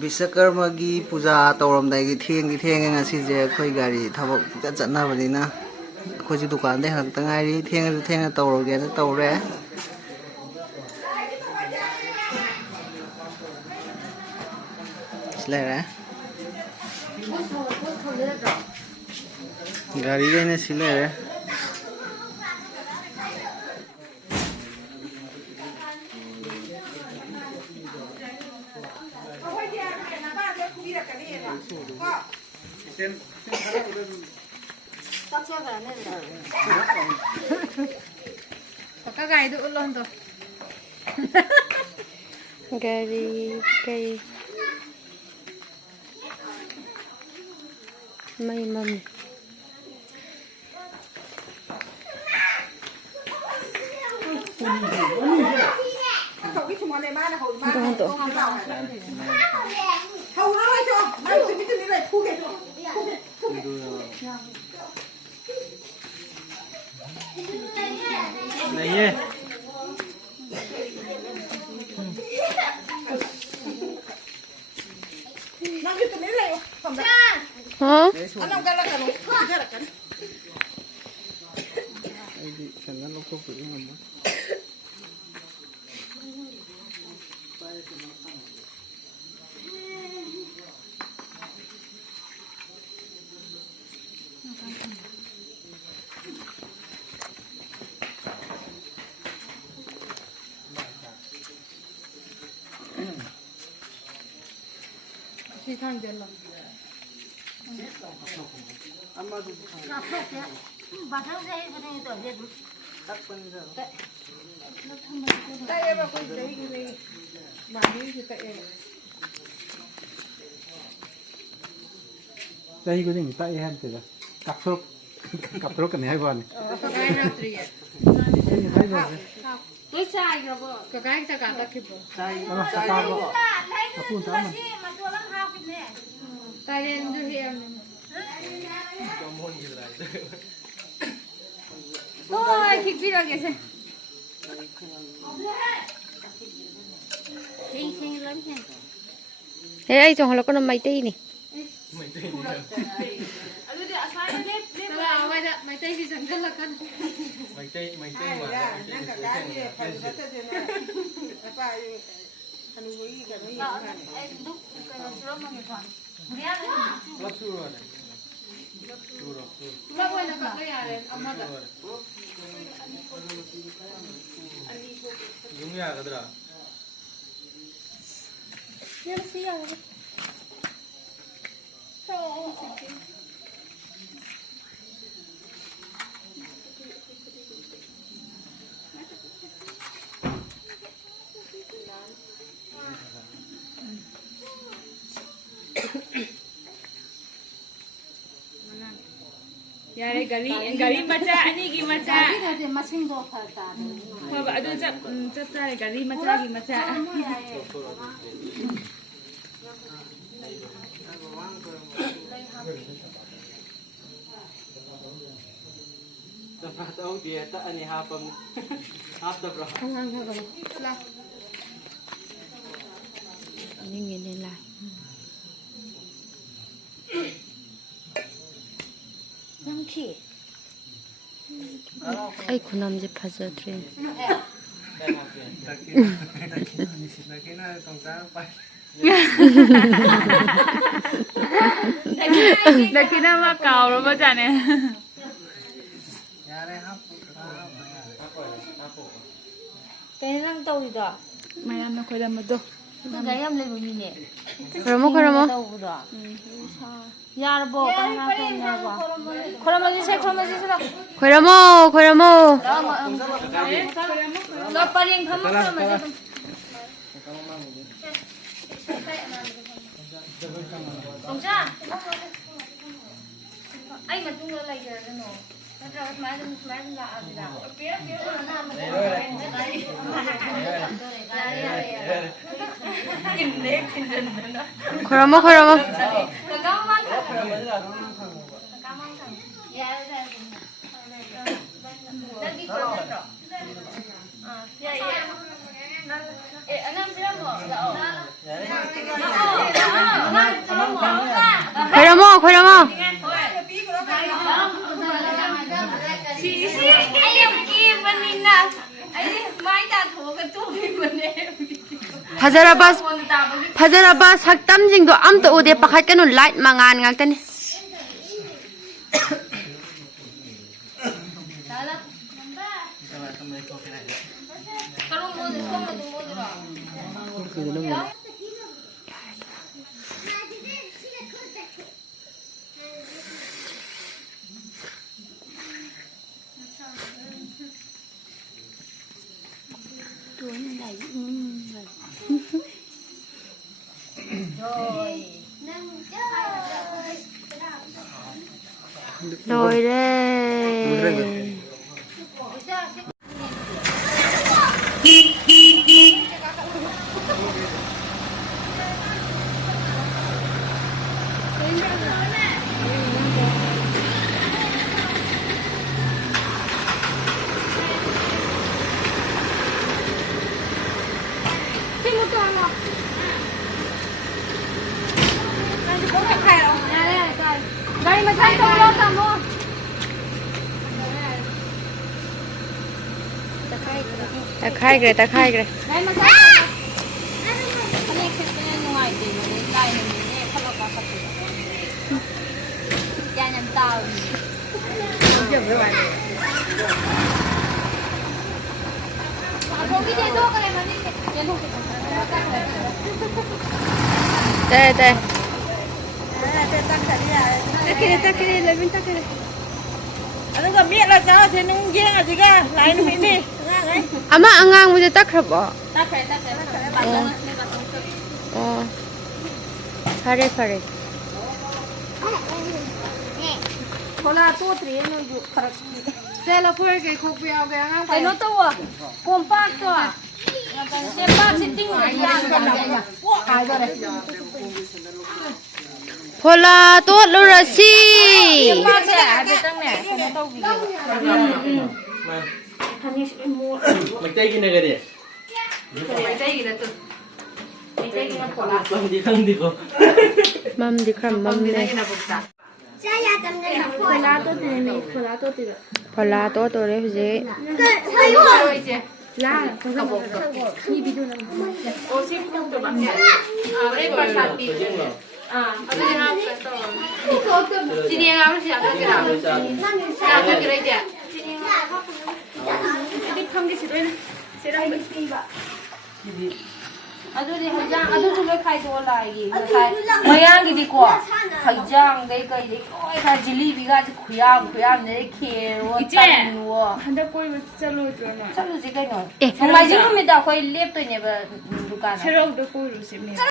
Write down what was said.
Vishwakarma gi puja tawramdai gi theng ngasije khoi gari thabak chatnabanina khoi ji dukan de halak tangairi theng tawroge na tawre silare gari gaina silare Pakai gaya itu ulun tuh. Gari cây may mầm Này hả? Si thang đến rồi. Bà thằng dây cái này tuổi Việt. Tay em vào con đấy cái này. Mà đi thì tay em. Đây có những tay em thì là cặp rốt cái này hay còn. Cái nào tùy ạ. Thấy rồi. Tôi sai rồi bố. Cái ta cả ta kịp rồi. Nó sắp ba rồi. Nó phun tám mình. Tay em đưa em. Ôi, kịp đi rồi kìa xem. Xinh lắm nha. Thế ai chồng là con mày tây này. Mày tay thì chẳng rất là cân. Mày tây mà Cuma gue nak pakai ya, amat tak. Gimana kadra? Dia siang. Ya, gari maca ini gimana? Gari nanti masing do kata. Kalau ada cap gari maca gimana? Dapat tahu dia tak ani hapam hap dah berapa? Lah. Ini gini lah. Nangki. Ai kunam je phasa tre. Đã khi nào mà cào rồi bao giờ này? Cái năng tàu gì đó. Mày ăn nó khơi đâm mà đâu? Cái em lấy bao nhiêu nè? Khoramo. Tàu đó. Yar bo kan na ko na ba. Khoramo ji se da. Khoramo. Lo paling khamo khoramo ji. Không cha. Anh mà tung lên lại giờ nó. Nó ra cái máy là gì nào? Phía nó làm mà. Nhìn nếp nhìn rình đó. Khoramo. Cảm ơn. Cảm ơn. Dạ dạ. Đang đi qua rồi. Dạ dạ. Anh em biết không? Khoramo, khoramo. Fajaraba saktam jingdo amta ude pakhat kanu light mangan ngaktani. Rồi đây. Gari mà sai không lo tầm luôn. Ta khai kìa. Gari mà sai không. Anh ấy khuyết cái ngoài thì nó đến đây này mình không có sắp được. Cha nhầm tàu. Không cái gì thôi cái này mà đi. Nhân không Đây đây. Tắc cái lấy bên tắc cái này. Anh có biết là sao thì nó giang à chị ca, lại nó bị đi. Ama angang mo ta khrabo. tắc cái. Bạn nó Oh. Fare fare. Khola to tri nó khara. Xe là phơi cái khúc bèo cái ngang cái nó to à. Compact to à. Xe bác sitting rồi giang cái này. ai rồi đấy. Phola tốt luôn rồi si. Bác sẽ ở bên trong này, không có gì. Mình tay cái này cái gì? Không đi cô. Mam di kram mam ne. Phola tốt to re huje. Aduh deh hajang, aduh sudah kai dua lagi. Mayang gitu kok. Hajang deh kai deh. Oh, kai jeli biga tu kuyam deh kero. Ijen. 한달 꼬이면 짤로 있잖아. Chalo sih kai no. Mau majing kami dah kai lep tu ni ber dukan. 새로운 데 꼬이로 씹네.